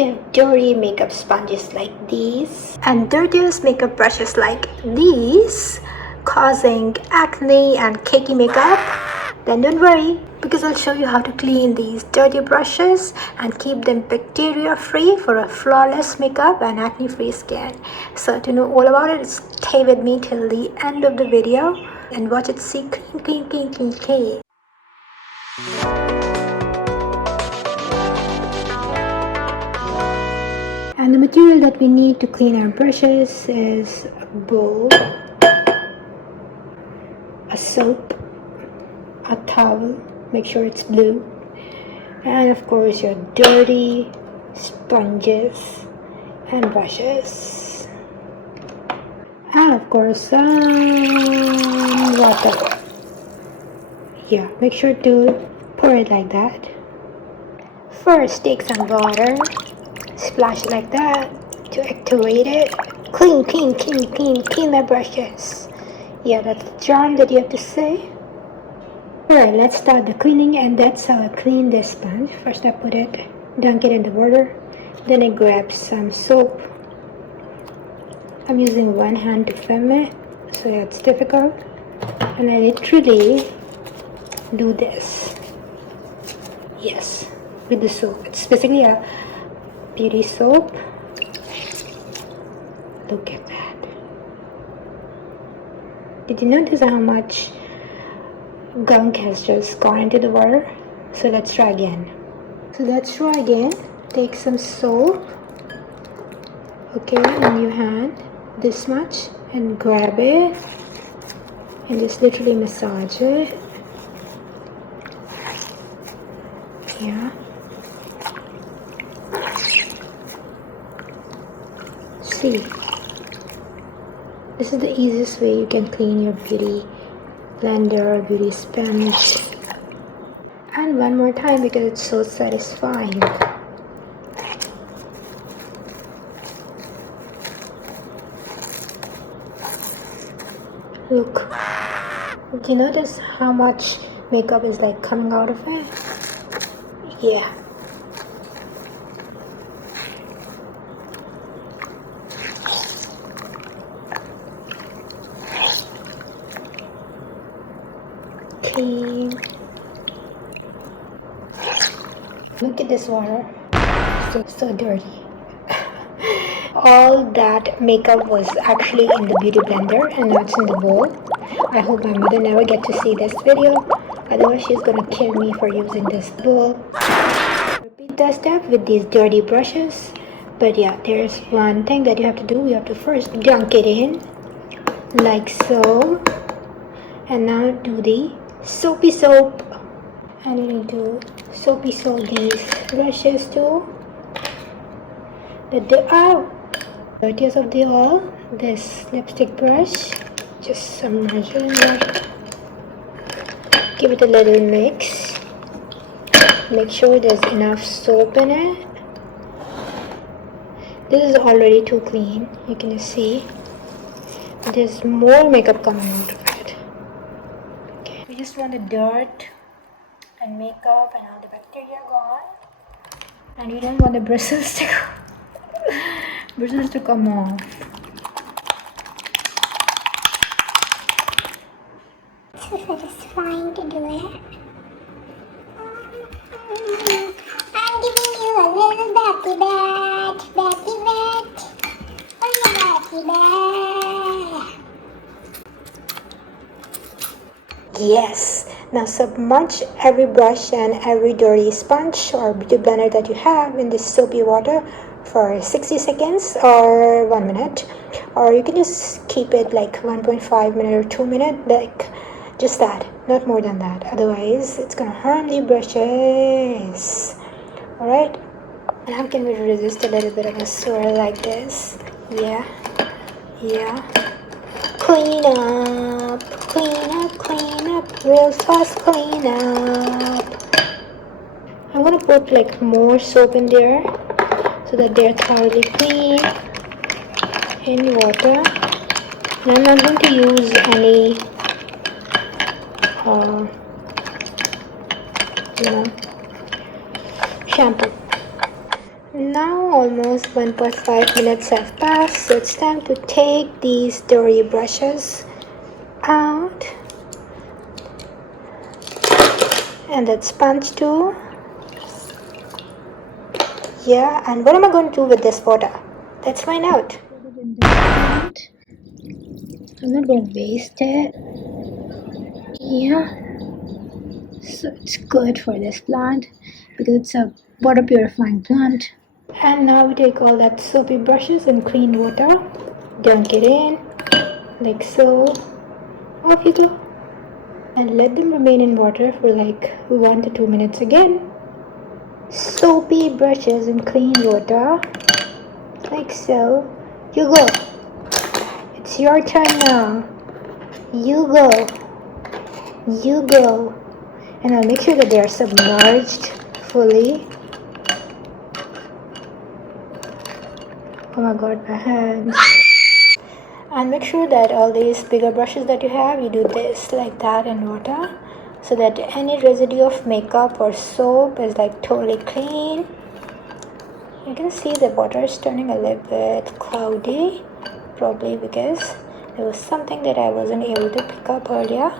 you have dirty makeup sponges like these and dirtiest makeup brushes like these causing acne and cakey makeup, then don't worry, because I'll show you how to clean these dirty brushes and keep them bacteria free for a flawless makeup and acne free skin. So to know all about it, stay with me till the end of the video and watch it see clean. And the material that we need to clean our brushes is a bowl, a soap, a towel, make sure it's blue, and of course your dirty sponges and brushes, and of course some water. Yeah, make sure to pour it like that. First, take some water, splash it like that to activate it. Clean my brushes. Yeah, that's the charm that you have to say. Alright, let's start the cleaning, and that's how I clean this sponge. First I dunk it in the water, then I grab some soap. I'm using one hand to film it, so it's difficult, and I literally do this. Yes, with the soap. It's basically a beauty soap. Look at that. Did you notice how much gunk has just gone into the water? So let's try again. Take some soap, okay, in your hand, this much, and grab it and just literally massage it. Yeah. See, this is the easiest way you can clean your beauty blender or beauty sponge. And one more time because it's so satisfying. Look, do you notice how much makeup is like coming out of it? Yeah. Clean. Look at this water. So dirty. All that makeup was actually in the beauty blender and now it's in the bowl. I hope my mother never gets to see this video, otherwise she's gonna kill me for using this bowl. Repeat that step with these dirty brushes. But yeah, there's one thing that you have to do. You have to first dunk it in like so, and now do the soapy soap, and you need to soapy soap these brushes too. The dirtiest of the all, this lipstick brush, just submerge it in water, give it a little mix, make sure there's enough soap in it. This is already too clean, you can just see there's more makeup coming out of it. Okay, we just want the dirt and makeup and all the bacteria gone, and we don't want the bristles to come off. So satisfying to do it. I'm giving you a little batty bat. Oh yeah, batty bat. Yes. Now submerge every brush and every dirty sponge or beauty blender that you have in this soapy water for 60 seconds or 1 minute, or you can just keep it like 1.5 minutes or 2 minutes, like just that, not more than that, otherwise it's gonna harm the brushes. Alright, and how can we resist a little bit of a swirl like this? Yeah, clean up real fast. Clean up. I'm gonna put like more soap in there so that they're thoroughly clean in water, and I'm not going to use any shampoo. Now almost 1.5 minutes have passed, so it's time to take these dirty brushes out, and that sponge too. Yeah, and what am I going to do with this water? Let's find out. Put it in the plant. I'm not going to waste it. Yeah, so it's good for this plant because it's a water purifying plant. And now we take all that soapy brushes and clean water, dunk it in like so. Off you go. And let them remain in water for like 1 to 2 minutes again. Soapy brushes and clean water, like so. You go. It's your turn now. You go. You go. And I'll make sure that they are submerged fully. Oh my god, my hands. And make sure that all these bigger brushes that you have, you do this like that in water, so that any residue of makeup or soap is like totally clean. You can see the water is turning a little bit cloudy, probably because there was something that I wasn't able to pick up earlier.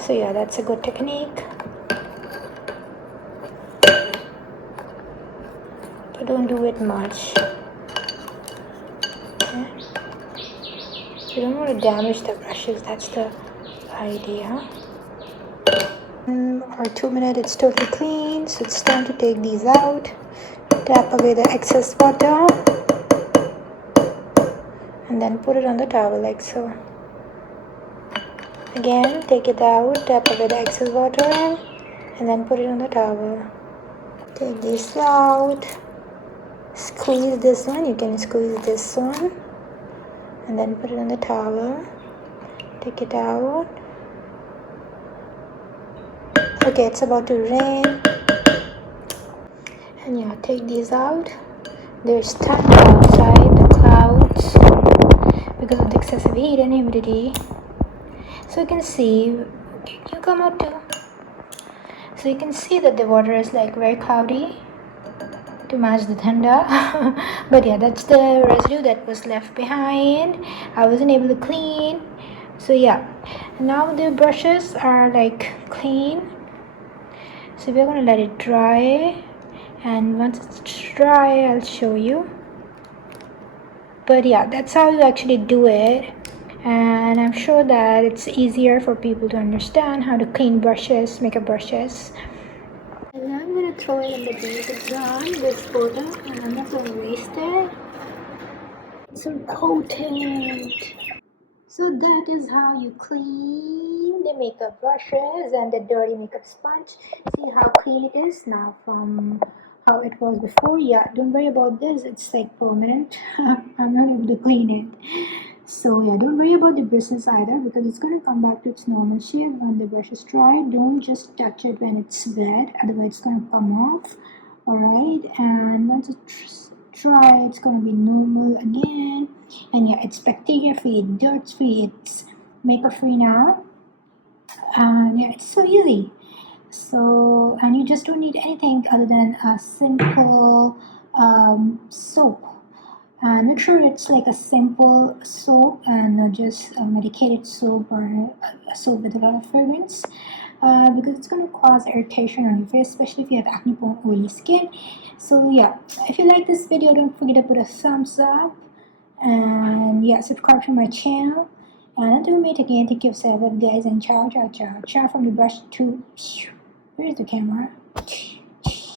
So yeah, that's a good technique. But don't do it much. Okay? You don't want to damage the brushes, that's the idea. 1 or 2 minutes, it's totally clean, so it's time to take these out. Tap away the excess water and then put it on the towel like so. Again, take it out, tap away the excess water and then put it on the towel. Take this out, squeeze this one, you can squeeze this one and then put it on the towel. Take it out. Okay, it's about to rain. And yeah, take these out. There's thunder outside, the clouds, because of the excessive heat and humidity. So you can see, you come out too. So you can see that the water is like very cloudy to match the thunder. But yeah, that's the residue that was left behind. I wasn't able to clean. So yeah, now the brushes are like clean. So we're gonna let it dry, and once it's dry, I'll show you. But yeah, that's how you actually do it. And I'm sure that it's easier for people to understand how to clean brushes, makeup brushes. And I'm gonna throw it in the base exam, this photo, and I'm not gonna waste it. So potent. So that is how you clean the makeup brushes and the dirty makeup sponge. See how clean it is now from how it was before. Yeah, don't worry about this, it's like permanent. I'm not able to clean it. So yeah, don't worry about the bristles either, because it's going to come back to its normal shape when the brush is dry. Don't just touch it when it's wet, otherwise it's going to come off. Alright, and once it's dry, it's going to be normal again. And yeah, it's bacteria free, dirt free, it's makeup free now. And yeah, it's so easy. So, and you just don't need anything other than a simple soap. And make sure it's like a simple soap and not just a medicated soap or a soap with a lot of fragrance, because it's going to cause irritation on your face, especially if you have acne prone oily skin. So yeah, if you like this video, don't forget to put a thumbs up, and yeah, subscribe to my channel. And until we meet again, take care of yourself, guys, and ciao, ciao, ciao, ciao from the brush to, where's the camera?